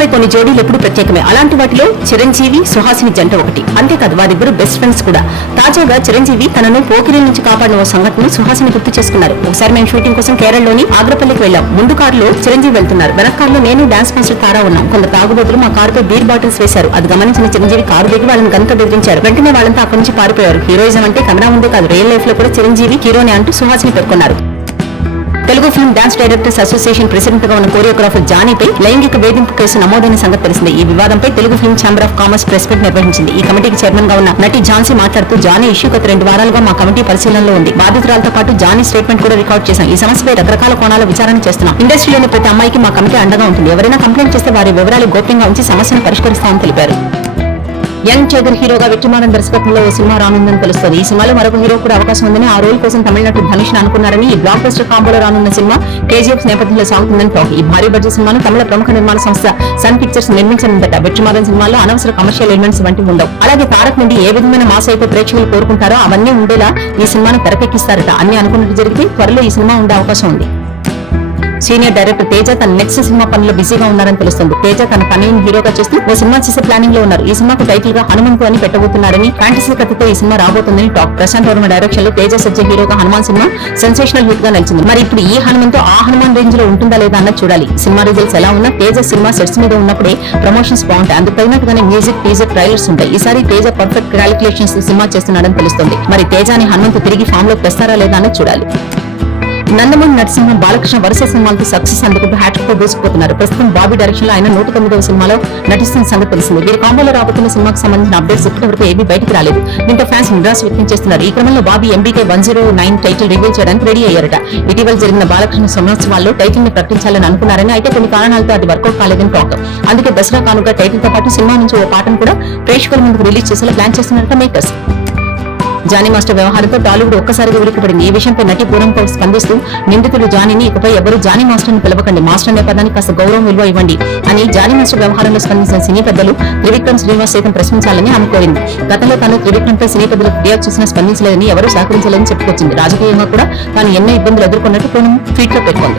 తెరపై కొన్ని జోడీలు ఎప్పుడు ప్రత్యేకమే. అలాంటి వాటిలో చిరంజీవి సుహాసిని జంట ఒకటి. అంతేకాదు వారిద్దరు బెస్ట్ ఫ్రెండ్స్ కూడా. తాజాగా చిరంజీవి తనను పోకిరి నుంచి కాపాడిన ఓ సంఘటనను సుహాసిని గుర్తు చేసుకున్నారు. ఒకసారి మేము షూటింగ్ కోసం కేరళలోని ఆగ్రపల్లికి వెళ్లాం. ముందు కారులో చిరంజీవి వెళ్తున్నారు, వెనక కారులో నేను డాన్స్ మాస్టర్ తారా ఉన్నాం. కొందరు తాగుబోతులు మా కారుపై బీర్ బాటిల్స్ వేశారు. అది గమనించిన చిరంజీవి కారు దిగి వాళ్ళని గంట బెదిరించారు. వెంటనే వాళ్ళంతా అక్కడి నుంచి పారిపోయారు. హీరోయిజం అంటే కెమెరా ముందే కాదు, రియల్ లైఫ్ లో కూడా చిరంజీవి హీరోనే అంటూ సుహాసిని పేర్కొన్నారు. Telugu film dance directors association president గా ఉన్న కోరియోగ్రాఫర్ జానీపై లైంగిక వేధింపు కేసు నమోదైన సంగతి తెలిసిందే. ఈ వివాదంపై Telugu film chamber of commerce press meet నిర్వహించింది. ఈ కమిటీకి చైర్మన్ గా ఉన్న నటి ఝాన్సీ మాట్లాడుతూ, జానీ ఇష్యూ గత 2 వారాలుగా మా కమిటీ పరిశీలనలో ఉంది. బాధితురాలతో పాటు జానీ స్టేట్మెంట్ కూడా రికార్డ్ చేశాం. ఈ సమస్యపై రకరకాల కోణాల విచారణ చేస్తున్నాం. ఇండస్ట్రీలోని ప్రతి అమ్మాయికి మా కమిటీ అండగా ఉంటుంది. ఎవరైనా కంప్లైంట్ చేస్తే వారి వివరాలు గోప్యంగా ఉంచి సమస్యను పరిష్కరిస్తామని తెలిపారు. యంగ్ టైగర్ హీరోగా వెట్రిమారన్ దర్శకత్వంలో ఓ సినిమా రానుందని తెలుస్తోంది. ఈ సినిమాలో మరొక హీరో కూడా అవకాశం ఉందని, ఆ రోల్ కోసం తమిళనాడు ధనుష్ అనుకున్నారని, ఈ బ్లాక్ బస్టర్ కాంబోలో రానున్న సినిమా కేజీఎఫ్ నేపథ్యంలో సాగుతుందని టాక్. ఈ భారీ బడ్జెట్ సినిమాను తమిళ ప్రముఖ నిర్మాణ సంస్థ సన్ పిక్చర్స్ నిర్మించనుందట. వెట్రిమారన్ సినిమాలో అనవసర కమర్షియల్ ఎలిమెంట్స్ వంటివి ఉండవు. అలాగే తారక్ నుండి ఏ విధమైన మాస్ అయితే ప్రేక్షకులు కోరుకుంటారో అవన్నీ ఉండేలా ఈ సినిమాను తెరకెక్కిస్తారట. అన్ని అనుకున్నట్టు జరిగితే త్వరలో ఈ సినిమా ఉండే అవకాశం ఉంది. సీనియర్ డైరెక్టర్ తేజ తన నెక్స్ట్ సినిమా పనిలో బిజీగా ఉన్నారని తెలుస్తుంది. తేజ తన పనిని హీరోగా చేస్తూ ఓ సినిమా చేసే ప్లానింగ్ లో ఉన్నారు. ఈ సినిమాకు టైటిల్ గా హనుమంతు అని పెట్టబోతున్నారని, ఫ్యాంటసీ కథతో ఈ సినిమా రాబోతుందని టాక్. ప్రశాంత్ వర్మ డైరెక్షన్ లో తేజ సజ్జ హీరోగా హనుమాన్ సినిమా సెన్సేషనల్ హిట్ గా నిలిచింది. మరి ఇప్పుడు ఈ హనుమంతు ఆ హనుమాన్ రేంజ్ లో ఉంటుందా లేదా అన్నది చూడాలి. సినిమా రిజల్ట్స్ ఎలా ఉన్నా తేజ సినిమా సెట్స్ మీద ఉన్నప్పుడే ప్రమోషన్స్ బాగుంటాయి. అందుకు తగినట్టుగానే మ్యూజిక్, టీజర్, ట్రైలర్స్ ఉంటాయి. ఈసారి తేజ పర్ఫెక్ట్ క్యాలిక్యులేషన్స్ సినిమా చేస్తున్నాడని తెలుస్తుంది. మరి తేజాని హనుమంతు తిరిగి ఫామ్ లోకి తెస్తారా లేదా అన్నది చూడాలి. నందమూరి నరసింహం బాలకృష్ణ వరుస సినిమాలతో సక్సెస్ అందుకుంటూ హ్యాట్రిక్ తో దూసుకుపోతున్నారు. ప్రస్తుతం బాబీ డైరెక్షన్ లో ఆయన 109వ సినిమాలో నటిస్తున్న సంగతి తెలిసింది. వీరి కాంబోలో రాబోతున్న సినిమాకు సంబంధించిన అప్డేట్స్ ఇప్పటివరకు ఏమీ బయటకు రాలేదు. దీంతో ఫ్యాన్స్ నిరాశ వ్యక్తం చేస్తున్నారు. ఈ క్రమంలో బాబీ ఎంబీకే 109 టైటిల్ రివీల్ చేయడానికి రెడీ అయ్యారట. ఇటీవల జరిగిన బాలకృష్ణ సంవత్సరాల్లో టైటిల్ ని ప్రకటించాలని అనుకున్నారని, అయితే కొన్ని కారణాలతో అది వర్కౌట్ కాలేదని టాక్. అందుకే దసరా కానుక టైటిల్ తో పాటు సినిమా నుంచి ఓ పాటను కూడా ప్రేక్షకుల ముందుకు రిలీజ్ చేసేలా ప్లాన్ చేస్తున్నారట మేకర్స్. జానీ మాస్టర్ వ్యవహారంతో టాలీవుడ్ ఒక్కసారిగా ఉలిక్కిపడింది. ఈ విషయంపై నటి పూరం కౌర్ స్పందిస్తూ, నిందితుడు జానీని ఇకపై ఎవరూ జానీ మాస్టర్ ని పిలవకండి, మాస్టర్ అనే పదానికి కాస్త గౌరవం విలువ ఇవ్వండి అని జానీ మాస్టర్ వ్యవహారంలో స్పందించిన సినీ పెద్దలు త్రివిక్రమ్ శ్రీనివాస్ సైతం ప్రశ్నించాలని ఆమె కోరింది. గతంలో తాను త్రివిక్రమ్ పై సినీ పెద్దలకు ఫిర్యాదు చేసినా స్పందించలేదని, ఎవరూ సహకరించలేదని చెప్పుకొచ్చింది. రాజకీయంగా కూడా తాను ఎన్నో ఇబ్బందులు ఎదుర్కొన్నట్టు పూనం ట్వీట్ లో పేర్కొంది.